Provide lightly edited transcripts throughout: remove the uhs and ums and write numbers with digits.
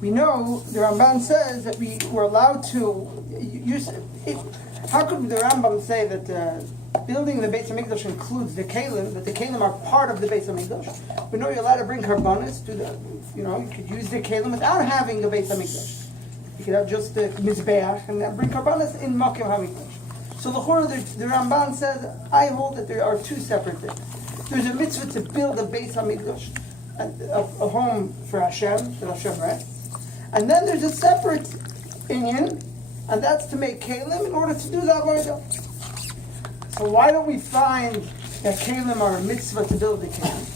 We know the Ramban says that we were allowed to use. How could the Rambam say that building the Beis Hamikdash includes the Kelim? That the Kelim are part of the Beis Hamikdash? We know you're allowed to bring karbanos to the. You could use the Kelim without having the Beis Hamikdash. You could have just the Mizbeach and then bring karbanos in Makim Hamikdash. So the Ramban says, I hold that there are two separate things. There's a mitzvah to build a Beis Hamikdash, a home for Hashem, that Hashem rests. And then there's a separate inyan, and that's to make Kelim in order to do the Avodah. So why don't we find that Kelim are a mitzvah to build the Kelim?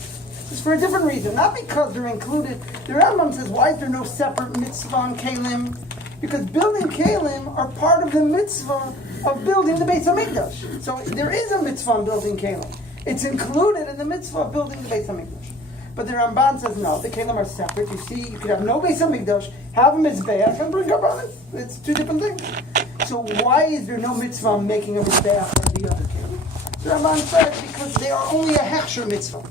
It's for a different reason, not because they're included. The Rambam says, why is there no separate mitzvah on Kelim? Because building Kelim are part of the mitzvah of building the Beis Hamikdash. So there is a mitzvah on building Kelim. It's included in the mitzvah of building the Beis Hamikdash. But the Ramban says no, the Kelim are separate. You see, you could have no Beis Hamikdash, have a Mizbeach, and bring karbanos. It's two different things. So why is there no mitzvah on making a Mizbeach for the other Kelim? The Ramban says because they are only a hechsher mitzvah.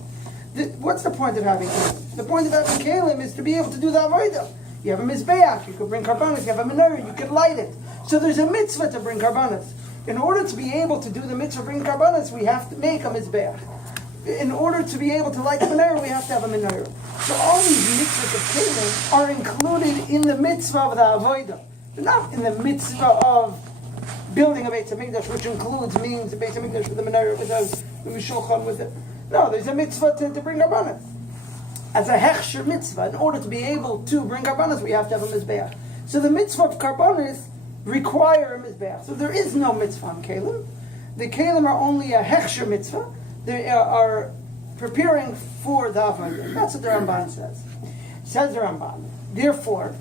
What's the point of having Kelim? The point of having Kelim is to be able to do the Avodah. You have a Mizbeach, you could bring karbanos. You have a menorah, you could light it. So there's a mitzvah to bring karbanos. In order to be able to do the mitzvah of bringing karbanos, we have to make a Mizbeach. In order to be able to light the menorah, we have to have a menorah. So all these mitzvahs of Kelim are included in the mitzvah of the Avodah. They're not in the mitzvah of building a Beis Hamikdash, which means the Beis Hamikdash with the menorah, with the shulchan, with it. No, there's a mitzvah to bring karbanos. As a hechsher mitzvah, in order to be able to bring karbanos, we have to have a mizbeach. So the mitzvah of karbanos require a mizbeach. So there is no mitzvah on Kelim. The Kelim are only a hechsher mitzvah. They are preparing for the Avodah. That's what the Ramban says. Says the Ramban. Therefore,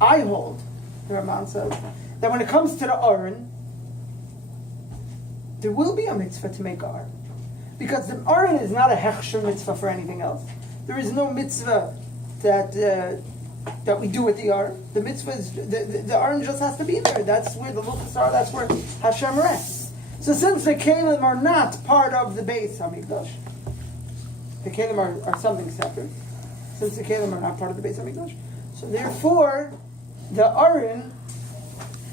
I hold, the Ramban says, that when it comes to the Aron, there will be a mitzvah to make Aron. Because the Aron is not a hechsher mitzvah for anything else. There is no mitzvah that we do with the Aron. The mitzvah is, the Aron just has to be there. That's where the luchos are, that's where Hashem rests. So since the Kelim are not part of the Beis Hamikdash, the Kelim are something separate. Since the Kelim are not part of the Beis Hamikdash, so therefore the Aron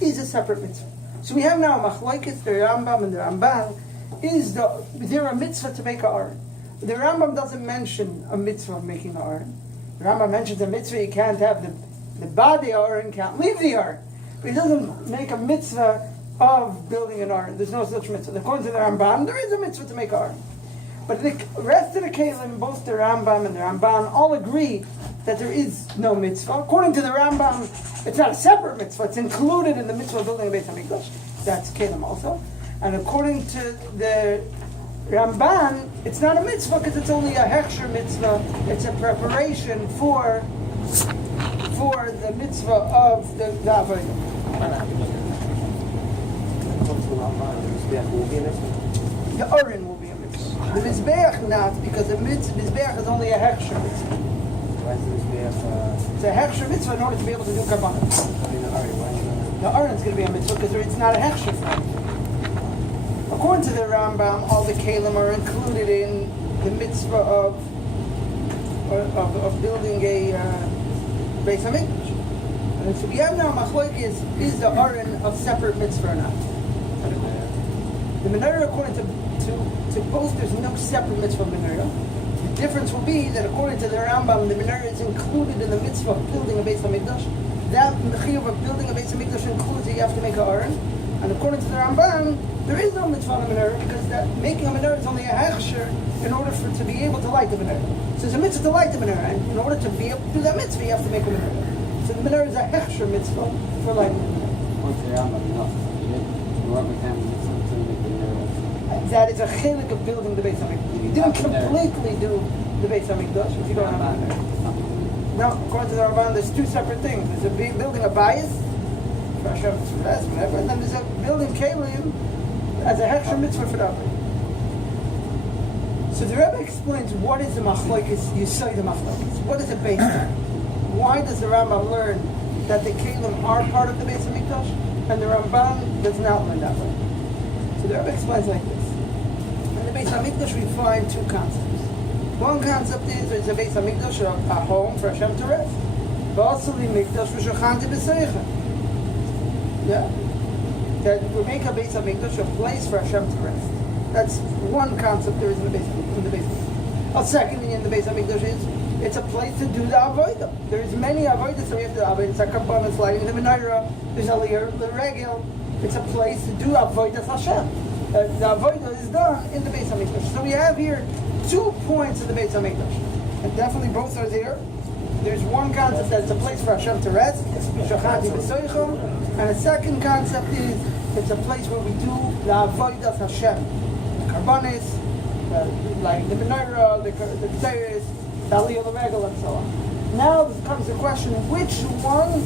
is a separate mitzvah. So we have now Machlokes, the Rambam and the Ramban. Is there a mitzvah to make an Aron? The Rambam doesn't mention a mitzvah of making an Aron. The Rambam mentions a mitzvah you can't have the body Aron, can't leave the Aron. But he doesn't make a mitzvah of building an Aron. There's no such mitzvah. According to the Rambam, there is a mitzvah to make an Aron. But the rest of the Kelim, both the Rambam and the Ramban, all agree that there is no mitzvah. According to the Rambam, it's not a separate mitzvah. It's included in the mitzvah of building a Beis Hamikdash. That's Kelim also. And according to the Ramban, it's not a mitzvah because it's only a hechsher mitzvah. It's a preparation for the mitzvah of the Avodah. The Aron will be a mitzvah. The Mizbeach not, because the Mizbeach is only a hechsher mitzvah. Why is the Mizbeach? It's a hechsher mitzvah in order to be able to do karbanos. The Aron is going to be a mitzvah because it's not a hechsher mitzvah. According to the Rambam, all the Kelim are included in the mitzvah of building a Beis Hamikdash. And so we have now Machlokes is the Aron a separate mitzvah or not? The menorah, according to both, there's no separate mitzvah of menorah. The difference will be that according to the Rambam, the menorah is included in the mitzvah of building a Beis Hamikdash. That chiyuv of building a Beis Hamikdash includes that you have to make an Aron. And according to the Ramban, there is no mitzvah on a menorah because making a menorah is only a hechsher in order to be able to light the menorah. So there's a mitzvah to light the menorah, and in order to be able to do that mitzvah, you have to make a menorah. So the menorah is a hechsher mitzvah for lighting the menorah. According to the Rambam, you work with them to make the menorah. That is a chelik of building the Beis Hamikdash. You didn't completely do the Beis Hamikdash if you don't have a menorah. No, according to the Ramban, there's two separate things. There's a building a Beis, and then there's a building Kelim as a hechsher mitzvah for that. So the Rebbe explains what is the machlokes, you say the machlokes. What is it based on? Why does the Rambam learn that the Kelim are part of the Beis Hamikdash and the Ramban does not learn that way? So the Rebbe explains like this. In the Beis Hamikdash we find two concepts. One concept is a Beis Hamikdash, a home for Hashem to rest. But also the Mikdash for Shochanti B'Seicha. Yeah. That we make a Beis Hamikdash a place for Hashem to rest. That's one concept there is in the Beis Hamikdash. A second thing in the Beis Hamikdash is it's a place to do the avodah. There's many avodas that we have to do. Avodah Sakabon, it's lighting the menorah. There's Aliyah, the regel. It's a place to do avodas Hashem. The avodah is done in the Beis Hamikdash. So we have here 2 points in the Beis Hamikdash, and definitely both are there. There's one concept that it's a place for Hashem to rest, Shochanti B'Soichom, and a second concept is it's a place where we do the avodas Hashem, the karbanis, like the menorah, the kteiros, the aliyah, the regel, and so on. Now comes the question: which one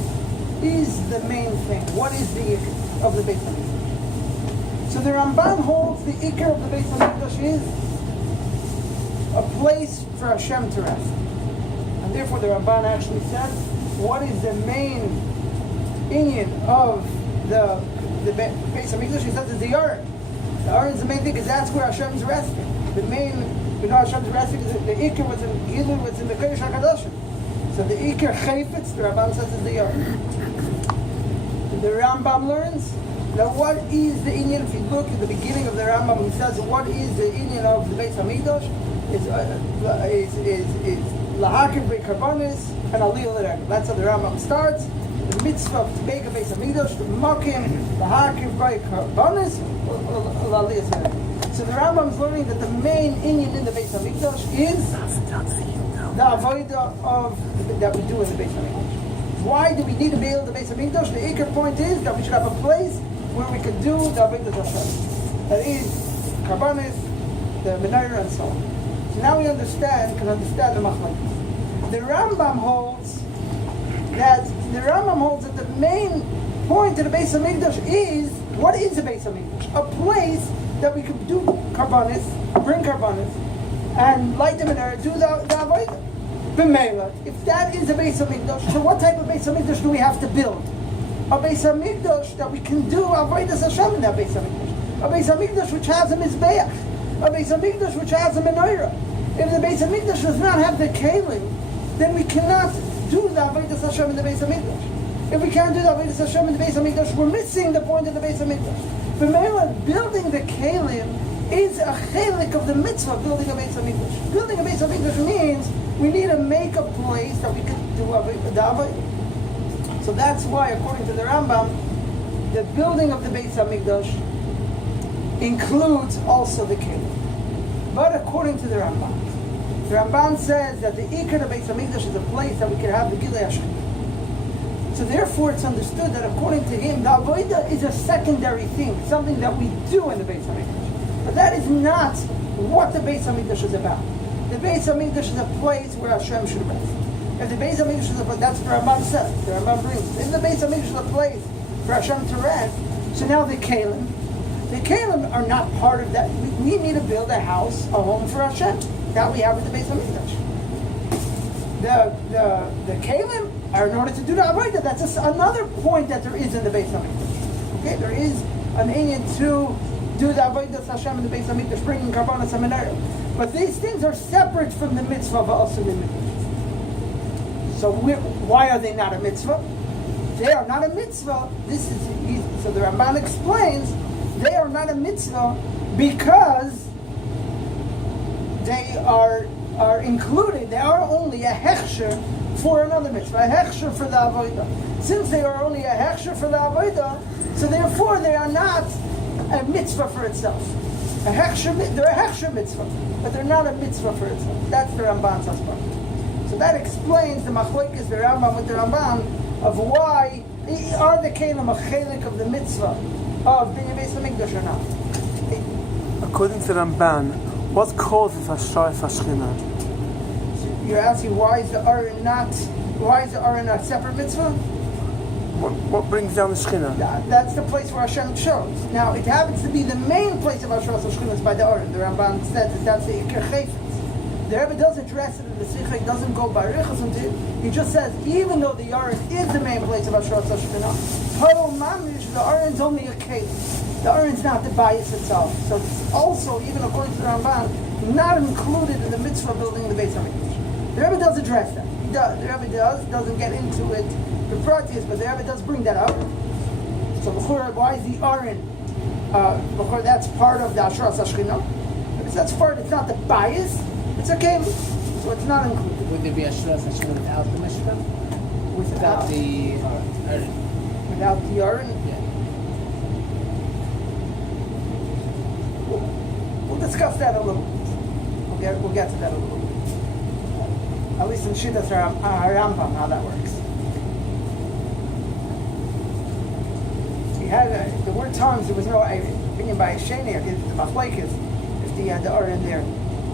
is the main thing? What is the ikar of the Beis Hamikdash? So the Ramban holds the ikar of the Beis Hamikdash is a place for Hashem to rest. And therefore the Ramban actually says, what is the main inyan of the Beis Hamikdash? He says it's the Aron. The Aron is the main thing because that's where Hashem is resting. The main, Hashem's resting is the Iker was in Geula, was in the Kodesh HaKadoshim. So the Iker Chayfetz, the Ramban says is the Aron. The Rambam learns, now what is the inyan? If you look at the beginning of the Rambam, he says, what is the inyan of the Beis Hamikdash? Is Lahakim B'Karbonis and Aliyah L'Regel. That's how the Rambam starts. The mitzvah to make a Beis Hamikdash, the Makim, Lahakim B'Karbonis, Aliyah L'Regel. So the Rambam is learning that the main inyan in the Beis Hamikdash is the avodah of that we do in the Beis Hamikdash. Why do we need to build the Beis Hamikdash? The ikar point is that we should have a place where we can do the avodah Hashem. That is Karbonis, the menorah, and so on. So now we can understand the machlokes. The Rambam holds that the main point of the Beis Hamikdash is, what is the Beis Hamikdash? A place that we can do karbanis, bring karbanis, and light the menorah, do the avodah. B'meila, if that is a Beis Hamikdash, so what type of Beis Hamikdash do we have to build? A Beis Hamikdash that we can do avodas Hashem in that Beis Hamikdash. A Beis Hamikdash which has a mizbeach. A Beis Hamikdash which has a menorah. If the Beis Hamikdash does not have the Kelim, then we cannot do the avodas Hashem in the Beis Hamikdash. If we can't do the avodas Hashem in the Beis Hamikdash, we're missing the point of the Beis Hamikdash. B'meila, building the Kelim is a chelik of the mitzvah, building a Beis Hamikdash. Building a Beis Hamikdash means we need to make a place that we can do the avodah. So that's why, according to the Rambam, the building of the Beis Hamikdash includes also the Kelim. But according to the Ramban says that the Ikar of Beis Hamikdash is a place that we can have the Gilei Hashem. So therefore it's understood that according to him, the avodah is a secondary thing, something that we do in the Beis Hamikdash. But that is not what the Beis Hamikdash is about. The Beis Hamikdash is a place where Hashem should rest. If the Beis Hamikdash is a place, that's what the Ramban says, the Ramban brings. If the Beis Hamikdash is a place for Hashem to rest, so now the Kelim are not part of that. We need to build a house, a home for Hashem. That we have with the Beis Hamikdash. The Kelim are in order to do the avodah. That's another point that there is in the Beis Hamikdash. Okay, there is an inyan to do the avodah Hashem in the Beis Hamikdash, bringing karbanos and menorah. But these things are separate from the mitzvah of also the mitzvah. So why are they not a mitzvah? They are not a mitzvah. This is easy. So the Ramban explains they are not a mitzvah because they are included. They are only a hechsher for another mitzvah, a hechsher for the avodah. Since they are only a hechsher for the avodah, so therefore they are not a mitzvah for itself. They're a hechsher mitzvah, but they're not a mitzvah for itself. That's the Ramban's husband. So that explains the machlokes the Rambam with the Ramban of why are the kelim a chelik of the mitzvah of being a Beis Hamikdash or not. According to Ramban, what causes Hashra'is Hashchina? So you're asking why is the Aron not a separate mitzvah? What brings down the Shechina? That's the place where Hashem shows. Now it happens to be the main place of Hashra'is Hashchina is by the Aron. The Ramban says that that's the Iker Chayfetz. The Rebbe doesn't address it in the Sikha, he doesn't go by Riches into it. He just says, even though the Aron is the main place of Hashra'is Hashchina, Paro Mamish, the Aron is only a case. The Aron's not the bias itself. So it's also, even according to the Ramban, not included in the mitzvah of building the Beis Hamikdash. The Rebbe does address that. He does. The Rebbe doesn't get into it the practice, but the Rebbe does bring that up. So why is the Aron? That's part of the Ashras Hashchina. Because that's part. It's not the bias. It's a Kelim, so it's not included. Would there be a Ashras Hashchina without the Mishkan? Without the Aron? Without the Aron? Yeah. We'll discuss that a little bit. We'll get to that a little bit. At least in Shittas Rambam, how that works. There were times there was no opinion by Sheni or the Machlekes if he had the Aron there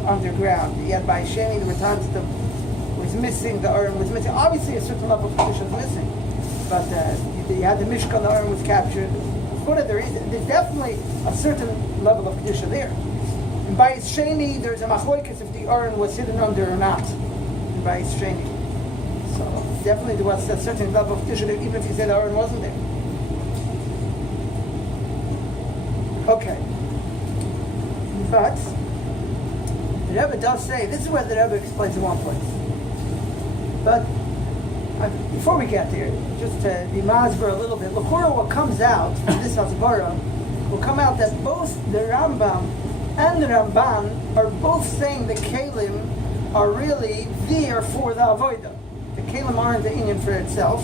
underground. He had by Sheni, there were times the Aron was missing. Obviously a certain level of Kedusha was missing. But you had the Mishkan, the Aron was captured. There's definitely a certain level of Kedusha there. And by Sheni, there's a Machlekes if the Aron was hidden under or not. And by Sheni. So definitely there was a certain level of Kedusha there, even if you said the Aron wasn't there. Okay. But the Rebbe does say, this is what the Rebbe explains in one place. But before we get there, just to be masber a little bit, l'chora what comes out from this Hasbara will come out that both the Rambam and the Ramban are both saying the Kelim are really there for the Avodah. The Kelim aren't the Inyan for itself.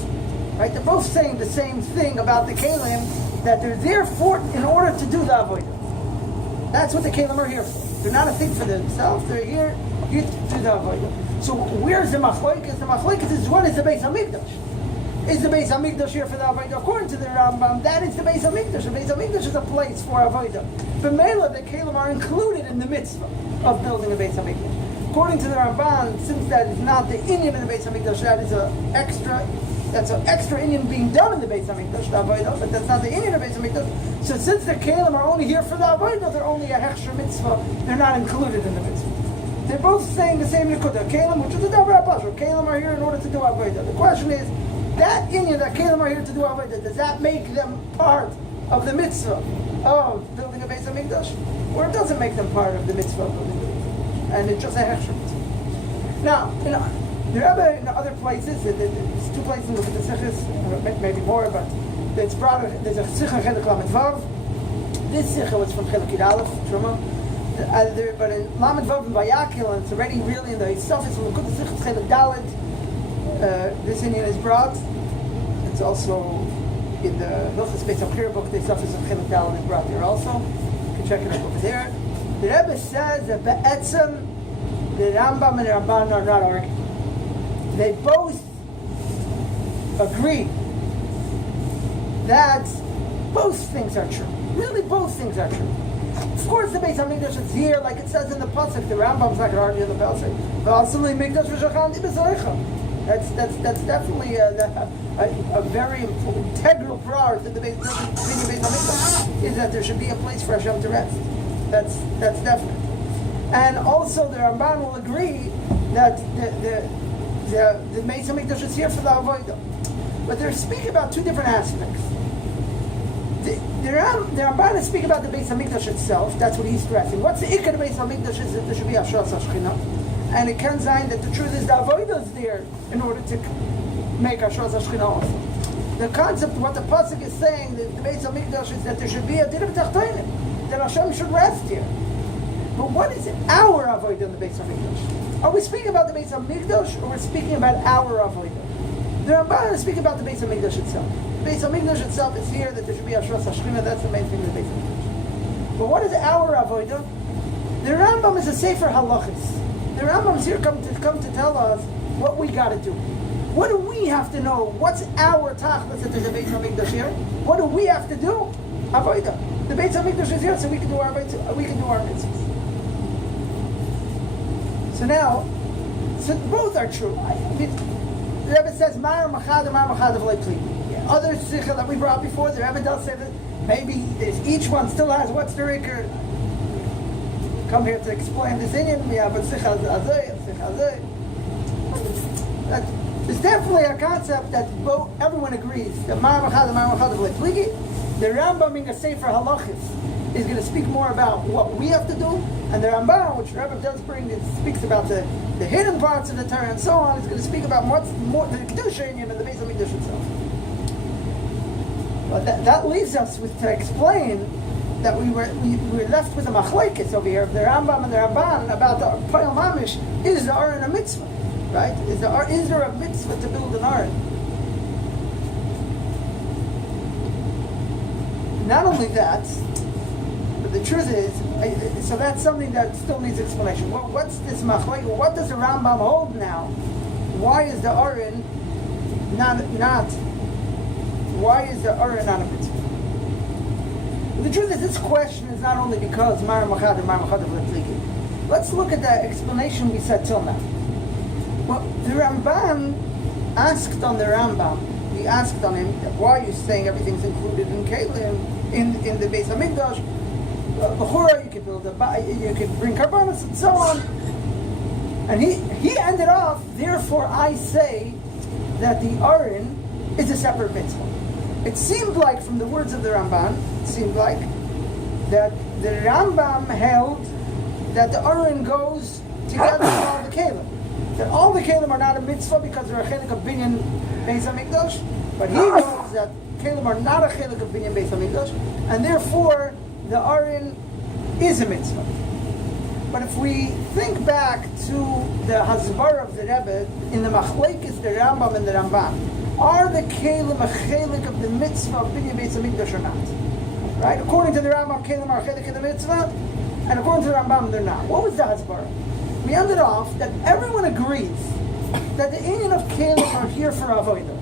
Right? They're both saying the same thing about the Kelim, that they're there for in order to do the Avodah. That's what the Kelim are here for. They're not a thing for themselves, they're here to do the Avodah. So where's the Machlokes? The Machlokes is what is the Beis Hamikdash? Is the Beis Hamikdash here for the Avodah? According to the Rambam, that is the Beis Hamikdash. The Beis Hamikdash is a place for Avodah. But Mela, the Kelim are included in the mitzvah of building a Beis Hamikdash. According to the Ramban, since that is not the Inyan in the Beis Hamikdash, that's an extra Inyan being done in the Beis Hamikdash, the Avodah, but that's not the Inyan of the Beis Hamikdash. So since the Kelim are only here for the Avodah, they're only a Hechsher mitzvah. They're not included in the mitzvah. They're both saying the same Nekuda. Kelim, which is a Davar HaPashur. Kelim are here in order to do Avodah. The question is, that Inyan that Kelim are here to do Avodah, does that make them part of the mitzvah of building a Beis Hamikdash? Or it doesn't make them part of the mitzvah of building a Beis Hamikdash? And it's just a Hechsher mitzvah. Now, the Rebbe in other places, there's two places in the Sichos, maybe more, but it's broader. There's a Sicha Chelik Lamed Vav. This Sicha was from Chelik Yud Aleph, Truma. But in Lamed Vav and Vayakil, and it's already really in the Yisofis from the Kut Sichos Chelik Dalet, this Inyan is brought. It's also in the Hilchos Beis HaPir book, the Yisofis of Chelik Dalet is brought there also. You can check it out over there. The Rebbe says that Be'etzem, the Rambam and the Ramban are not arguing. They both agree that both things are true. Really, both things are true. Of course, the Beis Hamikdash is here, like it says in the pasuk. The Rambam's not going to argue in the pasuk. That's definitely a very integral part of the Beis Hamikdash is that there should be a place for Hashem to rest. That's definite. And also, the Ramban will agree that the Beis Hamikdash is here for the Avodah. But they're speaking about two different aspects. The Ramban is speaking about the Beis Hamikdash itself. That's what he's stressing. What's the Ikar Beis Hamikdash is that there should be Ashras Hashchina. And it can sign that the truth is the Avodah is there in order to make Ashras Hashchina also. The concept, what the pasuk is saying, the Beis Hamikdash is that there should be a Din of Tachtonim, that Hashem should rest here. But what is our Avodah in the Beis Hamikdash? Are we speaking about the Beis Hamikdash, or we're speaking about our Avodah? The Ramban is speaking about the Beis Hamikdash itself. The Beis Hamikdash itself is here, that there should be Ashras Hashchina, that's the main thing in the Beis Hamikdash. But what is our Avodah? The Rambam is a Sefer Halachis. The Rambam is here come to tell us what we got to do. What do we have to know? What's our tachlis that there's a Beis Hamikdash here? What do we have to do? Avodah. The Beis Hamikdash is here, so we can do our mitzvahs. So now, both are true. The Rebbe says, Mar Machad V'lei Pli. Other Sicha that we brought before, the Rebbe does say that maybe each one still has what's the record. Come here to explain this Inyan. We have a Sicha Azay, there's definitely a concept that everyone agrees. The Mar Machad V'lei Pli. The Rambam in the Sefer Halachis is going to speak more about what we have to do, and the Ramban, which Rebbe does bring, it speaks about the hidden parts of the Torah and so on. It's going to speak about what's more the Kedusha in the Beis Hamikdash itself. But that leaves us to explain that we were left with a machlokes over here of the Rambam and the Ramban about the Poyel Mamish. Is the Aron a mitzvah, right? Is there a mitzvah to build an Aron? Not only that, but the truth is, so that's something that still needs explanation. What's this machlokes? What does the Rambam hold now? Why is the Aron not? Why is the Aron not a mitzvah? The truth is, this question is not only because Mar Machad and Mar Machad of Lepliki. Let's look at the explanation we said till now. Well, the Ramban asked on the Rambam, we asked on him, why are you saying everything's included in Kelim, in the Beis Hamikdash? B'chura, you could build you could bring karbanos and so on. And he ended off, therefore I say that the Aron is a separate mitzvah. It seemed like, from the words of the Ramban, it seemed like that the Rambam held that the Aron goes together with all the Kelim. That all the Kelim are not a mitzvah because they're a chelik of binyan Beis Hamikdash, but he knows that Kelim are not a chelik of binyan Beis Hamikdash, and therefore the Aron is a mitzvah. But if we think back to the Hasbar of the Rebbe in the machlokes, the Rambam and the Ramban, are the Kelim a chelik of the mitzvah of binyan Beis Hamikdash or not? Right? According to the Rambam, Kelim are chelik of the mitzvah, and according to the Rambam, they're not. What was the Hasbar? We ended off that everyone agrees that the inyan of Kelim are here for avodah.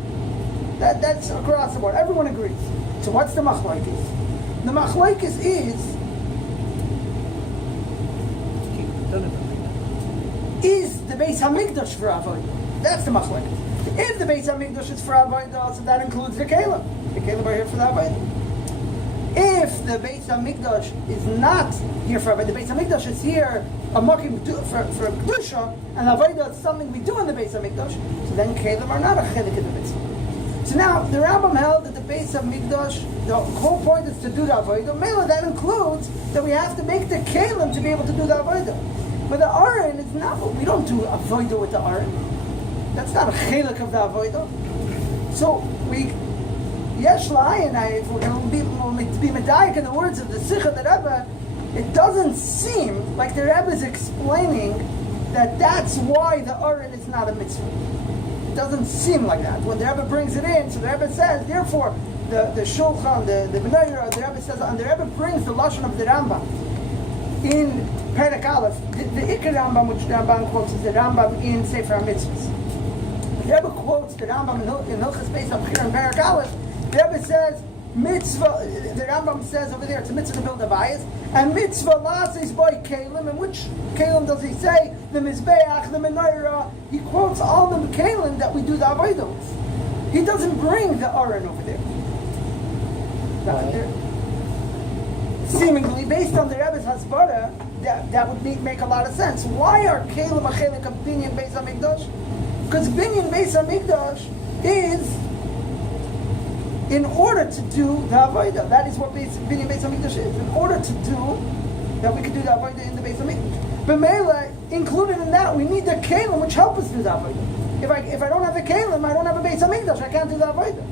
That's across the board. Everyone agrees. So what's the machlokes? The machlokes is the Beis Hamikdash for avodah? That's the machlokes. If the Beis Hamikdash is for avodah, so that includes the Kelim. The Kelim are here for the avodah. If the Beis Hamikdash is not here for avodah, the Beis Hamikdash is here a makim for kedusha, and avodah is something we do in the Beis Hamikdash, so then Kelim are not a chelik of the mitzvah. So now the Rambam held that the Beis Hamikdash, the whole point is to do the avodah. Mela, that includes that we have to make the Kelim to be able to do the avodah. But the Aron is not. We don't do avodah with the Aron. That's not a chelik of the avodah. So we. Yesh Layan, if we're going to be medayik in the words of the Sikha, the Rebbe, it doesn't seem like the Rebbe is explaining that that's why the Aron is not a mitzvah. It doesn't seem like that. When the Rebbe brings it in, so the Rebbe says, therefore, the Shulchan, the B'nai, the Rebbe says, and the Rebbe brings the Lashon of the Rambam in Perek Aleph, the Ikar Rambam, which the Rambam quotes, is the Rambam in Sefer HaMitzvahs. The Rebbe quotes the Rambam in Hilchas Beis Abchir in Perek Aleph. The Rebbe says, mitzvah, the Rambam says over there, it's a mitzvah to build a bias, and mitzvah lasis by Kelim, and which Kelim does he say? The Mizbeach, the Menorah. He quotes all the Kelim that we do the avodah with. He doesn't bring the Aron over there. Seemingly, based on the Rebbe's Hasbara, that would make a lot of sense. Why are Kelim a chelik of binyan Beis Hamikdash? Because binyan Beis Hamikdash is in order to do the avodah. That is what binyan Beis Hamikdash is. In order to do that, we could do the avodah in the Beis Hamikdash. But Mela, included in that, we need the Kelim which help us do the avodah. If I don't have the Kelim, I don't have a Beis Hamikdash. I can't do the avodah.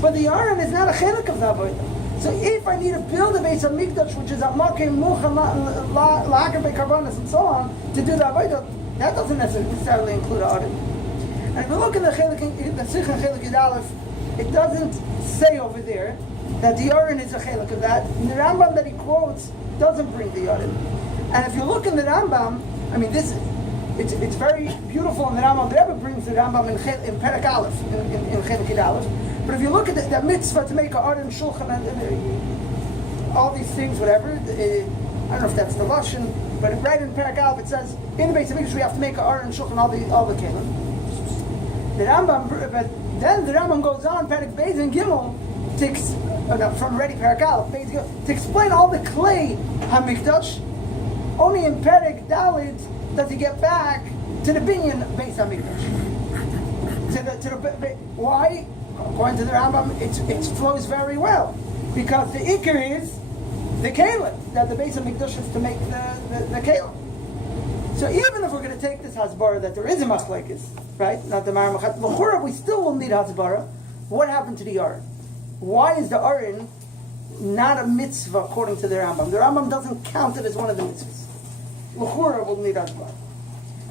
But the Aron is not a chelik of the avodah. So if I need to build a Beis Hamikdash, which is a makim mucham la'aker bekarbanos and so on, to do the avodah, that doesn't necessarily include Aron. And if we look in the Sikha Chelik Yud Aleph, it doesn't say over there that the Aron is a chelik of that. And the Rambam that he quotes doesn't bring the Aron. And if you look in the Rambam, I mean, it's very beautiful in the Rambam. The Rebbe brings the Rambam in Perek Aleph, in Chelik Yud Aleph. But if you look at the mitzvah to make a Aron Shulchan and all these things, whatever, I don't know if that's the Lashon, but right in Perek Aleph it says, in the Beis Hamikdash we have to make a Aron Shulchan all the Kelim. The Rambam, but then the Rambam goes on, Perek Beis and Gimel, from Ready Perek Aleph, to explain all the clay Hamikdash. Only in Perek Dalit does he get back to the binyan Beis Hamikdash. Why? According to the Rambam, it flows very well, because the ikar is the Kelim, that the Beis Hamikdash is to make the Kelim. So even if we're going to take this Hasbara that there is a Machlekes, right? Not the Maramachat, L'chura, we still will need Hasbara. What happened to the Aron? Why is the Aron not a mitzvah according to the Rambam? The Rambam doesn't count it as one of the mitzvahs. L'chura will need Hasbara.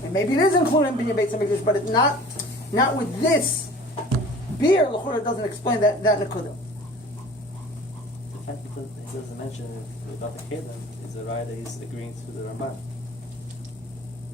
And maybe it is included in Binyan Beis Hamikdash, but it's not with this beer. L'chura doesn't explain that Nekudah. The fact that he doesn't mention it about the Kelim is a right that he's agreeing to the Ramban.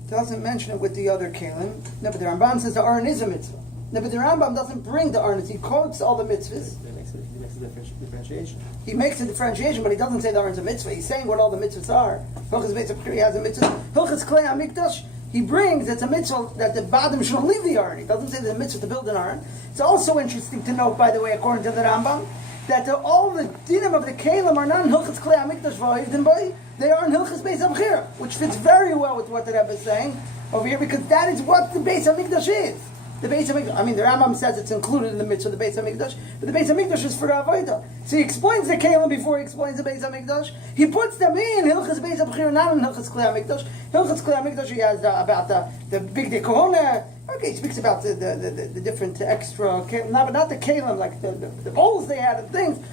Doesn't mention it with the other Kelim. No, but the Ramban says the Aron is a mitzvah. No, but the Rambam doesn't bring the Aron. He quotes all the mitzvahs. He makes a differentiation. He makes a differentiation, but he doesn't say the Aron's a mitzvah. He's saying what all the mitzvahs are. Hilchas Beis Hamikdash has a mitzvah. Hilchas Klei Hamikdash, he brings, it's a mitzvah that the Badim shouldn't leave the Aron. He doesn't say there's a mitzvah to build an Aron. It's also interesting to note, by the way, according to the Rambam, that all the dinim of the Kelim are not in Hilchas Klei Hamikdash v'Oivdim Boi. They are in Hilchas Beis Hamikdash, which fits very well with what the Rebbe is saying over here, because that is what the Beis Hamikdash is. The Beis Hamikdash, I mean, the Rambam says it's included in the mitzvah of the Beis Hamikdash, but the Beis Hamikdash is for the Avodah. So he explains the Kelim before he explains the Beis Hamikdash. He puts them in Hilchas Beis Hamikdash, not in Hilchas Klei Hamikdash. Hilchas Klei Hamikdash, he has about the big de Kohona. Okay, he speaks about the different extra, not the Kelim, like the bowls they had and things.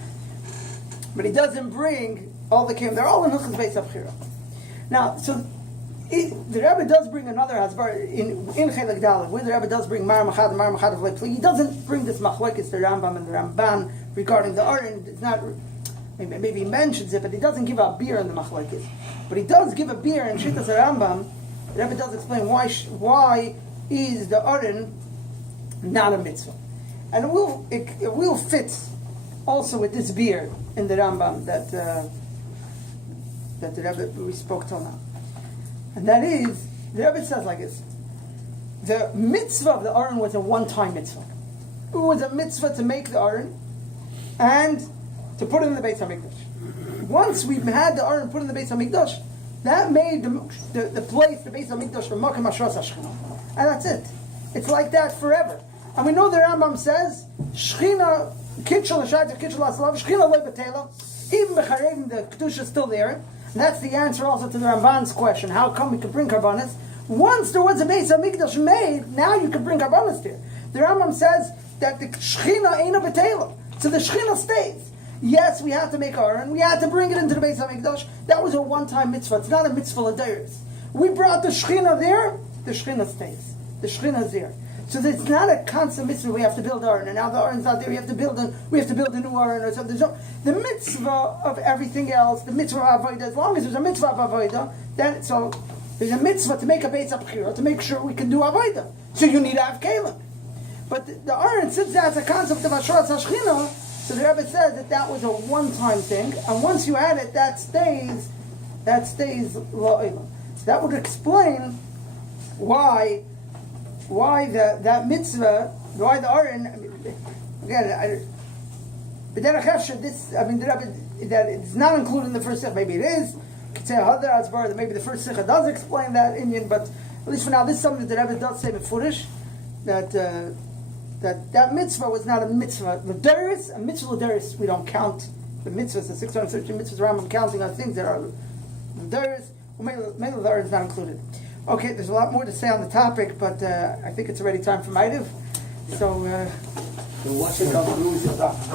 But he doesn't bring all the Kelim. They're all in Hilchas Beis Hamikdash. Now, so the Rebbe does bring another Hasbar in Chelek Daled, where the Rebbe does bring Mar Machad and Mar Machad of Leipzig. He doesn't bring this Machlekes, the Rambam and the Ramban, regarding the Aron. It's not, maybe he mentions it, but he doesn't give a beer in the Machlekes. But he does give a beer in Shittas Rambam. The Rebbe does explain why is the Aron not a mitzvah. And it will fit also with this beer in the Rambam that the Rebbe we spoke till now. And that is, the Rebbe says like this: the mitzvah of the Aron was a one-time mitzvah. It was a mitzvah to make the Aron and to put it in the Beis Hamikdash. Once we've had the Aron put in the Beis Hamikdash, that made the place, the Beis Hamikdash, for Makom Ashras HaShechina. And that's it. It's like that forever. And we know the Rambam says, Shechina, Kitchel, Shayt, Kitchel, Aslav, Shechina, Loi Betela, even Becharedim, the Kedusha is still there. And that's the answer also to the Ramban's question. How come we could bring karbanos? Once there was a Beis Hamikdash made, now you could bring karbanos there. The Rambam says that the Shechina ain't a betela, so the Shechina stays. Yes, we had to make Aron, we had to bring it into the Beis Hamikdash. That was a one-time mitzvah. It's not a mitzvah l'dayros. We brought the Shechina there, the Shechina stays. The Shechina is there. So it's not a constant mitzvah. We have to build Aron, and now the Aron's not there. We have to build a new Aron or something. The mitzvah of everything else, the mitzvah of avodah. As long as there's a mitzvah of avodah, then so there's a mitzvah to make a Beis Hamikdash to make sure we can do avodah. So you need to have Kelim. But the Aron, since that's a concept of Ashras HaShechina, so the Rebbe says that was a one-time thing, and once you add it, that stays la'olam. So that would explain why that mitzvah, why the Aron, again, but then the Rebbe, that it's not included in the first sikha. Maybe it is. Could say Hadar Azbar, that maybe the first sikha does explain that Indian, but at least for now, this is something that the Rebbe does say befurish, that mitzvah was not a mitzvah. A mitzvah l'dayros, we don't count the mitzvahs, the 613 mitzvahs. Rambam counting on things that are l'dayros. Maybe the Aron is not included. Okay, there's a lot more to say on the topic, but I think it's already time for Maidiv. So, watch it come through with your doctor.